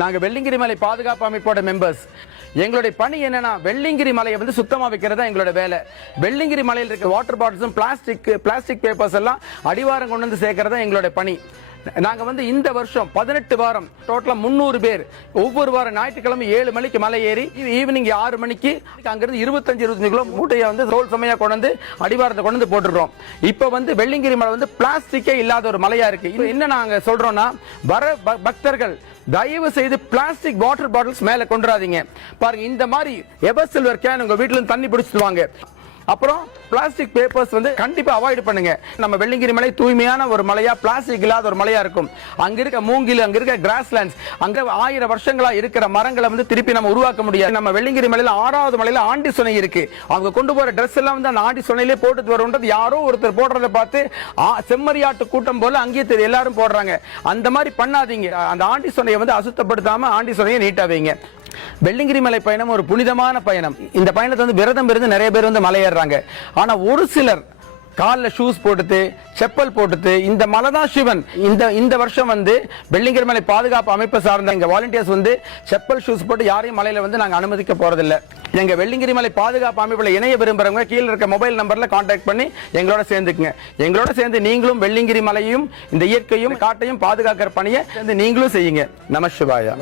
நாங்க வெள்ளிங்கிரி மலை பாதுகாப்பு அமைப்போட மெம்பர்ஸ். எங்களுடைய பணி என்னன்னா வெள்ளிங்கிரி மலையை வந்து சுத்தமா வைக்கிறதா எங்களோட வேலை. வெள்ளிங்கிரி மலையில் இருக்க வாட்டர் பாட்டில்ஸும் பிளாஸ்டிக் பேப்பர்ஸ் எல்லாம் அடிவாரம் கொண்டு வந்து சேர்க்கறதா எங்களோட பணி. நாங்க வந்து இந்த வருஷம் 18 வாரம் டோட்டலா 300 பேர் ஒவ்வொரு வாரம் ஞாயிற்றுக்கிழமை 7 மணிக்கு மலை ஏறி ஈவினிங் 6 மணிக்கு அங்கிருந்து 25 கிலோ மூட்டையை வந்து தோல் சமையா கொண்டு வந்து அடிவாரத்தை கொண்டு வந்து போட்டுருக்கோம். இப்ப வந்து வெள்ளிங்கிரி மலை வந்து பிளாஸ்டிக்கே இல்லாத ஒரு மலையா இருக்கு. இது என்ன நாங்க சொல்றோம்னா வர பக்தர்கள் தயவு செய்து பிளாஸ்டிக் வாட்டர் பாட்டில்ஸ் மேல கொண்டுறாதீங்க. பாருங்க இந்த மாதிரி எவர் சில்வர் கேன் உங்க வீட்டுல இருந்து தண்ணி பிடிச்சிட்டு வாங்க. அப்புறம் பிளாஸ்டிக் பேப்பர்ஸ் வந்து கண்டிப்பா அவாய்ட் பண்ணுங்க. நம்ம வெள்ளிங்கிரி மலை தூய்மையான ஒரு மலையா, பிளாஸ்டிக் இல்லாத ஒரு மலையா இருக்கும். அங்க இருக்க மூங்கில், அங்க இருக்க கிராஸ்லேண்ட்ஸ், அங்க 1000 வருஷங்களா இருக்கிற மரங்களை வந்து திருப்பி நம்ம உருவாக்க முடியாது. நம்ம வெள்ளிங்கிரி மலையில 6வது மலையில ஆண்டி சுனை இருக்கு. அவங்க கொண்டு போற ட்ரெஸ் எல்லாம் வந்து அந்த ஆண்டி சுனையிலே போட்டுட்டு வரும்ன்றது யாரோ ஒருத்தர் போடுறத பார்த்து செம்மறியாட்டு கூட்டம் போல அங்கேயே எல்லாரும் போடுறாங்க. அந்த மாதிரி பண்ணாதீங்க. அந்த ஆண்டி சுனையை வந்து அசுத்தப்படுத்தாம ஆண்டி சுனையை நீட்டா வைங்க. வெள்ளிங்கிரி மலை பயணம் ஒரு புனிதமான பயணம். இந்த பயணத்தை வந்து விரதம் இருந்து நிறைய பேர் வந்து மலை ஏறுறாங்க. ஆனா ஒரு சிலர் கால்ல ஷூஸ் போட்டுட்டு செப்பல் போட்டுட்டு இந்த மலைதான் சிவன். இந்த வருஷம் வந்து வெள்ளிங்கிரி மலை பாதுகாப்பு அமைப்பை சார்ந்த எங்க வாலண்டியர்ஸ் வந்து செப்பல் ஷூஸ் போட்டு யாரையும் மலையில வந்து நாங்க அனுமதிக்க போறதில்லை. எங்க வெள்ளிங்கிரி மலை பாதுகாப்பு அமைப்புல இணைய விரும்புறவங்க கீழே இருக்க மொபைல் நம்பர்ல கான்டாக்ட் பண்ணி எங்களோட சேர்ந்துக்குங்க. எங்களோட சேர்ந்து நீங்களும் வெள்ளிங்கிரி மலையும் இந்த இயற்கையும் காட்டையும் பாதுகாக்கிற பணியை நீங்களும் செய்யுங்க. நம சிவாயா.